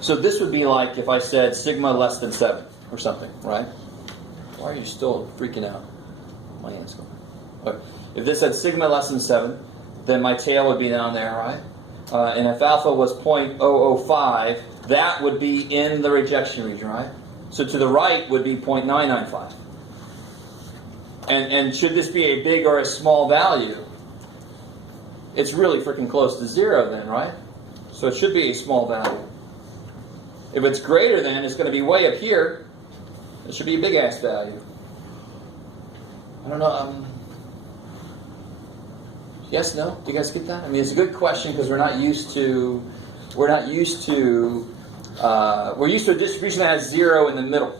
So this would be like if I said sigma less than 7 or something, right? Why are you still freaking out? My hand's going. Okay. If this said sigma less than 7, then my tail would be down there, right? And if alpha was 0.005, that would be in the rejection region, right? So to the right would be 0.995. And should this be a big or a small value? It's really freaking close to 0 then, right? So it should be a small value. If it's greater than, it's going to be way up here. It should be a big-ass value. I don't know. Yes, no? Do you guys get that? I mean, it's a good question because we're used to a distribution that has 0 in the middle.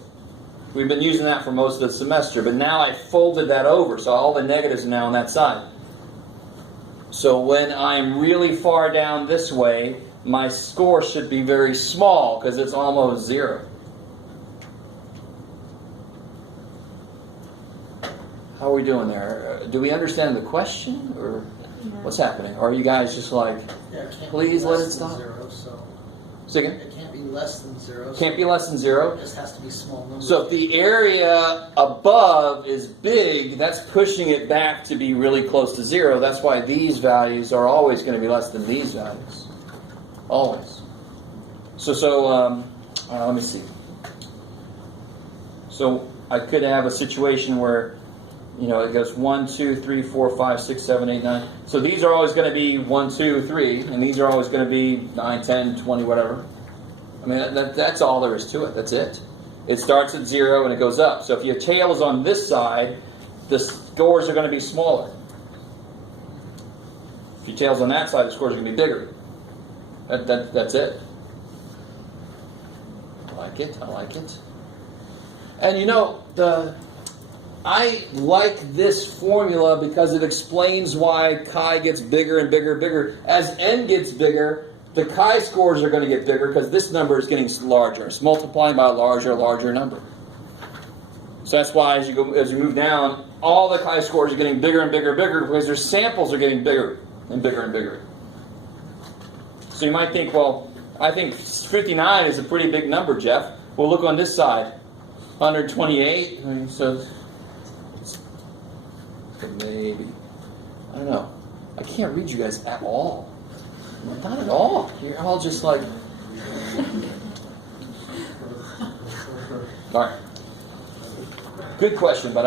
We've been using that for most of the semester, but now I folded that over, so all the negatives are now on that side. So when I'm really far down this way, my score should be very small because it's almost 0. How are we doing there? Do we understand the question, or what's happening? Or are you guys just like, please let it stop? Say again? It can't be less than 0. Can't be less than 0. It just has to be small numbers. So if the area above is big, that's pushing it back to be really close to 0. That's why these values are always going to be less than these values. Always. So let me see. So I could have a situation where, it goes 1, 2, 3, 4, 5, 6, 7, 8, 9. So these are always going to be 1, 2, 3, and these are always going to be 9, 10, 20, whatever. I mean, that's all there is to it. That's it. It starts at 0 and it goes up. So if your tail is on this side, the scores are going to be smaller. If your tail's on that side, the scores are going to be bigger. That's it. I like it. And I like this formula because it explains why chi gets bigger and bigger and bigger. As n gets bigger, the chi scores are going to get bigger because this number is getting larger. It's multiplying by a larger number. So that's why as you move down, all the chi scores are getting bigger and bigger and bigger because their samples are getting bigger and bigger and bigger. So you might think, well, I think 59 is a pretty big number, Jeff. Well, look on this side. 128. So maybe. I don't know. I can't read you guys at all. Not at all. You're all just like... All right. Good question, but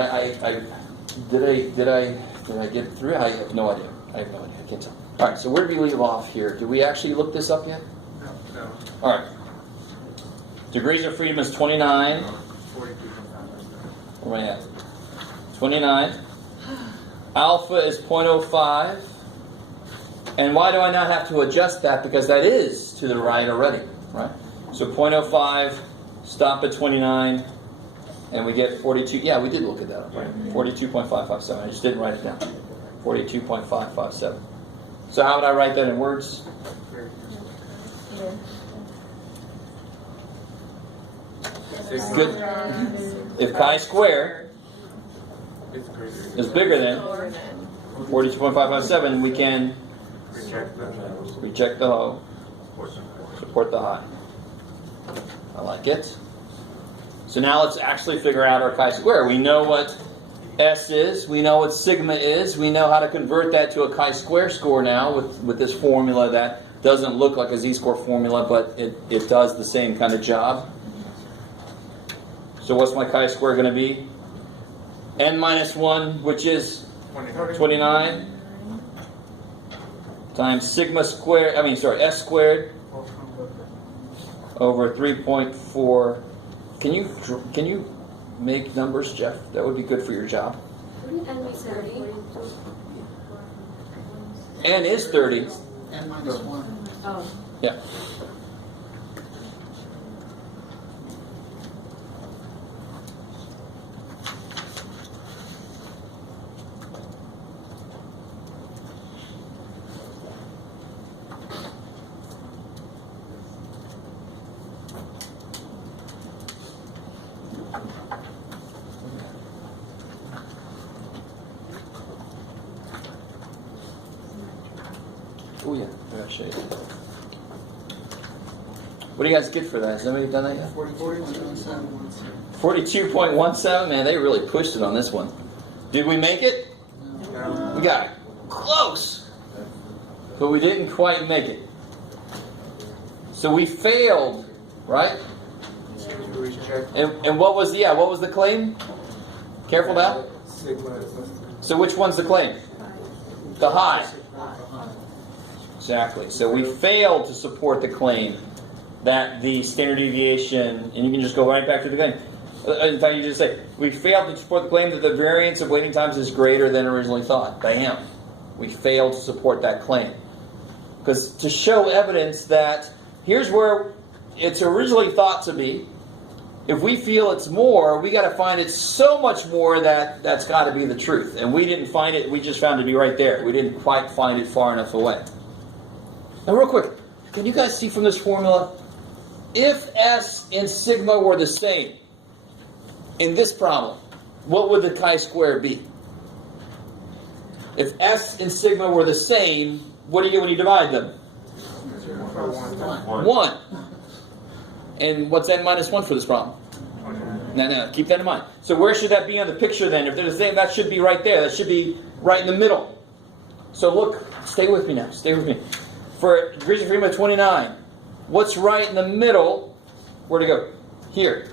did I get through? I have no idea. I can't tell. All right, so where did we leave off here? Did we actually look this up yet? No. All right. Degrees of freedom is 29. 42. Where am I at? 29. Alpha is 0.05. And why do I not have to adjust that? Because that is to the right already, right? So 0.05, stop at 29, and we get 42. Yeah, we did look at that up, right? 42.557. I just didn't write it down. 42.557. So how would I write that in words? Good. If chi squared is bigger than 42.557, we can reject the low, support the high. I like it. So now let's actually figure out our chi-square. We know what S is. We know what sigma is. We know how to convert that to a chi-square score now with this formula that doesn't look like a z-score formula, but it does the same kind of job. So what's my chi-square going to be? N minus 1, which is 29. Times sigma squared, S squared over 3.4. Can you make numbers, Jeff? That would be good for your job. N is 30. N is 30. N minus 1. Oh. Yeah. Oh yeah, I gotta show you. What do you guys get for that? Has anybody done that yet? 42.17. 42.17? Man, they really pushed it on this one. Did we make it? We got close. But we didn't quite make it. So we failed, right? And what was the claim? Careful now. So which one's the claim? The high. Exactly. So we failed to support the claim that the standard deviation, and you can just go right back to the claim. In fact, you just say, we failed to support the claim that the variance of waiting times is greater than originally thought. Bam. We failed to support that claim. Because to show evidence that here's where it's originally thought to be, if we feel it's more, we got to find it so much more that that's got to be the truth. And we didn't find it, we just found it to be right there. We didn't quite find it far enough away. Now real quick, can you guys see from this formula, if S and sigma were the same in this problem, what would the chi-square be? If S and sigma were the same, what do you get when you divide them? 1. And what's n minus 1 for this problem? No, keep that in mind. So where should that be on the picture then? If they're the same, that should be right there. That should be right in the middle. So look, stay with me now. Stay with me. For degrees of freedom of 29, what's right in the middle? Where to go? Here.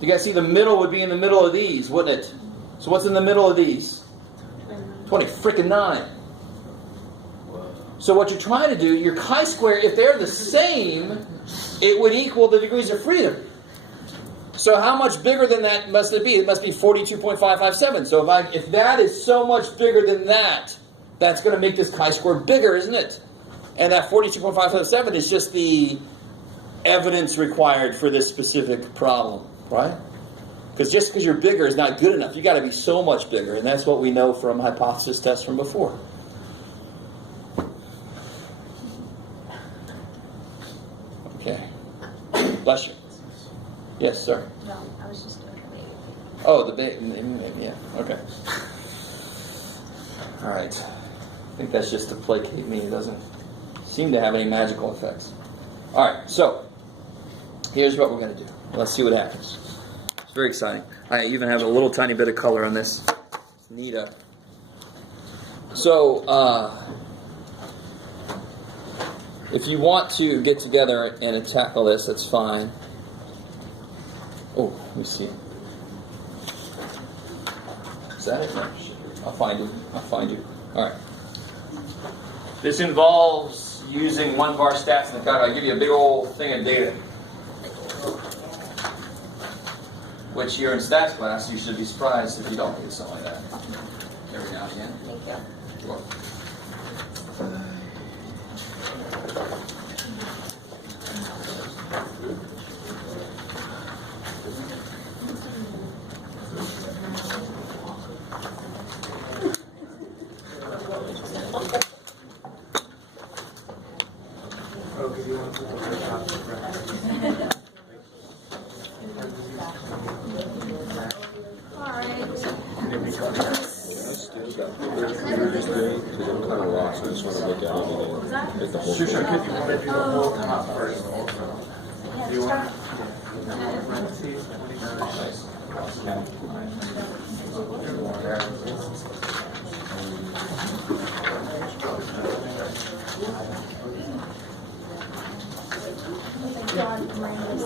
You guys see the middle would be in the middle of these, wouldn't it? So what's in the middle of these? 20. Frickin' 9. So what you're trying to do, your chi-square, if they're the same, it would equal the degrees of freedom. So how much bigger than that must it be? It must be 42.557. So if that is so much bigger than that, that's going to make this chi-square bigger, isn't it? And that 42.557 is just the evidence required for this specific problem, right? Because just because you're bigger is not good enough. You've got to be so much bigger, and that's what we know from hypothesis tests from before. Okay. Bless you. Yes, sir. No, I was just doing the baby. Oh, the baby, yeah. Okay. All right. I think that's just to placate me. It doesn't seem to have any magical effects. All right, so here's what we're going to do. Let's see what happens. It's very exciting. I even have a little tiny bit of color on this. It's neat. So, if you want to get together and tackle this, that's fine. Oh, let me see. Is that it? No. I'll find you. All right. This involves using 1-bar stats in the calculator. I'll give you a big old thing of data, which here in stats class, you should be surprised if you don't get something like that every now and again. Thank you. Sure. John minus